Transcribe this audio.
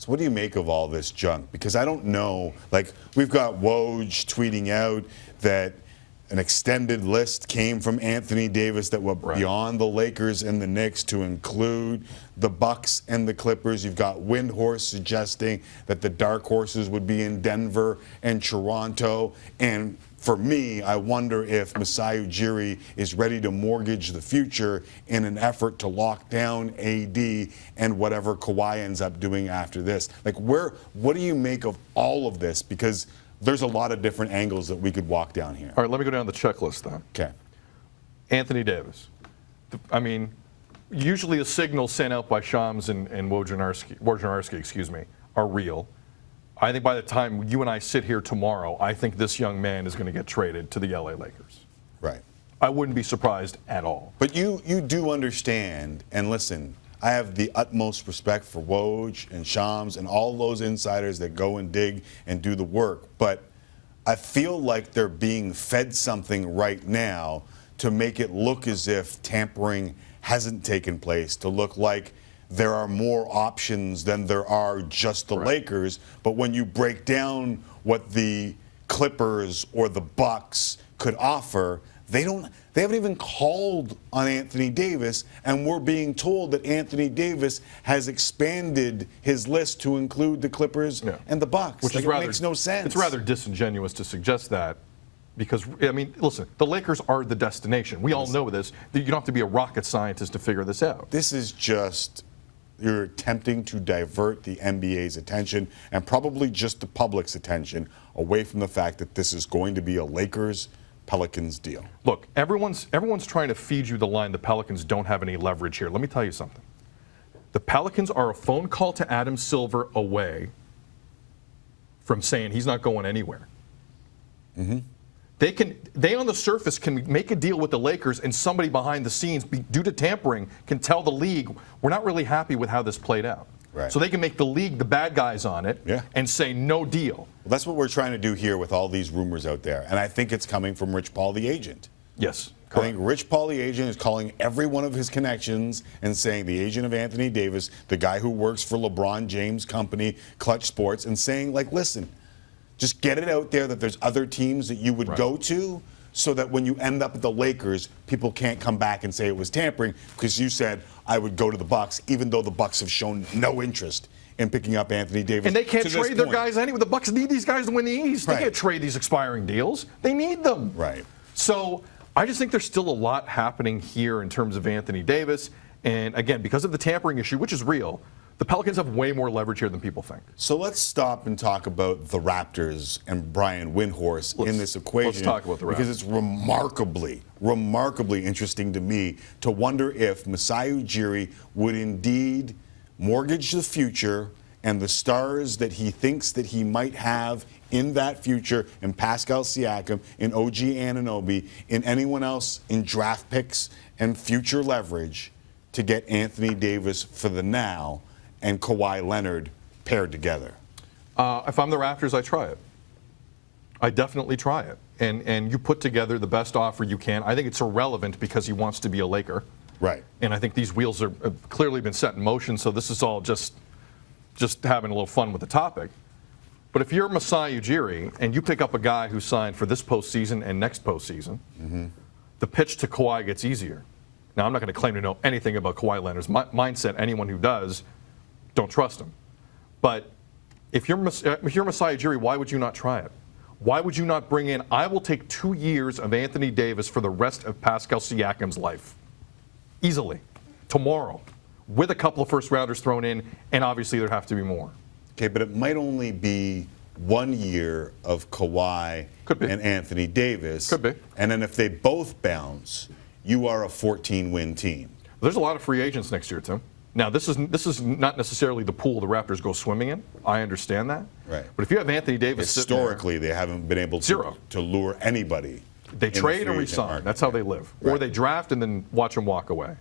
So what do you make of all this junk? Because I don't know. Like, we've got Woj tweeting out that an extended list came from Anthony Davis that went beyond the Lakers and the Knicks to include the Bucks and the Clippers. You've got Windhorse suggesting that the dark horses would be in Denver and Toronto. And for me, I wonder if Masai Ujiri is ready to mortgage the future in an effort to lock down AD and whatever Kawhi ends up doing after this. Like, what do you make of all of this? Because there's a lot of different angles that we could walk down here. All right, let me go down the checklist then. Okay. Anthony Davis. I mean, usually the signals sent out by Shams and Wojnarowski, are real. I think by the time you and I sit here tomorrow, I think this young man is going to get traded to the LA Lakers. Right. I wouldn't be surprised at all. But you do understand, and listen, I have the utmost respect for Woj and Shams and all those insiders that go and dig and do the work. But I feel like they're being fed something right now to make it look as if tampering hasn't taken place, to look like there are more options than there are just the Lakers. But when you break down what the Clippers or the Bucks could offer, they haven't even called on Anthony Davis, and we're being told that Anthony Davis has expanded his list to include the Clippers and the Bucks. Which makes no sense. It's rather disingenuous to suggest that, because, I mean, listen, the Lakers are the destination. We all know this. You don't have to be a rocket scientist to figure this out. This is just, you're attempting to divert the NBA's attention and probably just the public's attention away from the fact that this is going to be a Lakers-Pelicans deal. Look, everyone's trying to feed you the line the Pelicans don't have any leverage here. Let me tell you something. The Pelicans are a phone call to Adam Silver away from saying he's not going anywhere. Mm-hmm. They on the surface can make a deal with the Lakers, and somebody behind the scenes, due to tampering, can tell the league, we're not really happy with how this played out. Right. So they can make the league the bad guys on it and say no deal. Well, that's what we're trying to do here with all these rumors out there. And I think it's coming from Rich Paul, the agent. Yes. Correct. I think Rich Paul, the agent, is calling every one of his connections and saying the agent of Anthony Davis, the guy who works for LeBron James' company, Clutch Sports, and saying, like, listen, just get it out there that there's other teams that you would go to, so that when you end up at the Lakers, people can't come back and say it was tampering, because you said I would go to the Bucks, even though the Bucks have shown no interest in picking up Anthony Davis. And they can't trade their guys anyway. The Bucks need these guys to win the East. They can't trade these expiring deals. They need them. Right. So I just think there's still a lot happening here in terms of Anthony Davis. And again, because of the tampering issue, which is real, the Pelicans have way more leverage here than people think. So let's stop and talk about the Raptors and Brian Windhorse in this equation. Let's talk about the Raptors. Because it's remarkably interesting to me to wonder if Masai Ujiri would indeed mortgage the future and the stars that he thinks that he might have in that future, in Pascal Siakam, in OG Anunoby, in anyone else in draft picks and future leverage to get Anthony Davis for the now and Kawhi Leonard paired together? If I'm the Raptors, I try it. I definitely try it. And you put together the best offer you can. I think it's irrelevant because he wants to be a Laker. Right. And I think these wheels have clearly been set in motion, so this is all just having a little fun with the topic. But if you're Masai Ujiri and you pick up a guy who signed for this postseason and next postseason, the pitch to Kawhi gets easier. Now, I'm not going to claim to know anything about Kawhi Leonard's mindset. Anyone who does, don't trust him. But if you're Masai Ujiri, why would you not try it? Why would you not bring in, I will take 2 years of Anthony Davis for the rest of Pascal Siakam's life? Easily. Tomorrow. With a couple of first-rounders thrown in, and obviously there'd have to be more. Okay, but it might only be 1 year of Kawhi and Anthony Davis. Could be. And then if they both bounce, you are a 14-win team. There's a lot of free agents next year, Tim. Now, this is not necessarily the pool the Raptors go swimming in. I understand that. Right. But if you have Anthony Davis historically, they haven't been able to lure anybody. They trade and resign. That's how they live. Or they draft and then watch them walk away.